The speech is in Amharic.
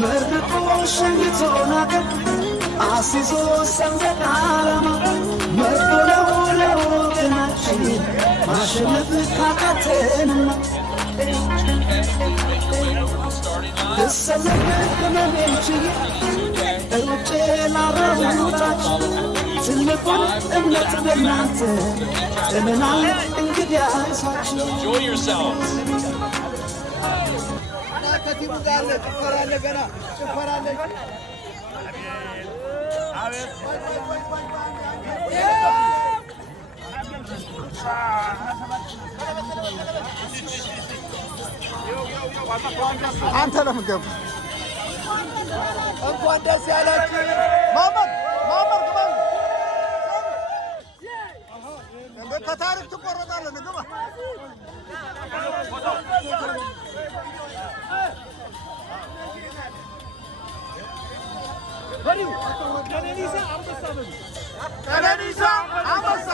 مرقو شنگتونا کن آسیزو سنگ عالم مرقو لولو کناشی ماشنت کاتن السلام كمنشي الوجه لارونتاش تلفون امنت بنات امنا انقدي عايزاش Enjoy yourselves. አንተ ነው የምትገቡ። እንኳን ደስ ያላችሁ። ማመድ ግባ። ከታሪክ ትቆረጣለህ። ግባ። ቀነኒሳ አንበሳ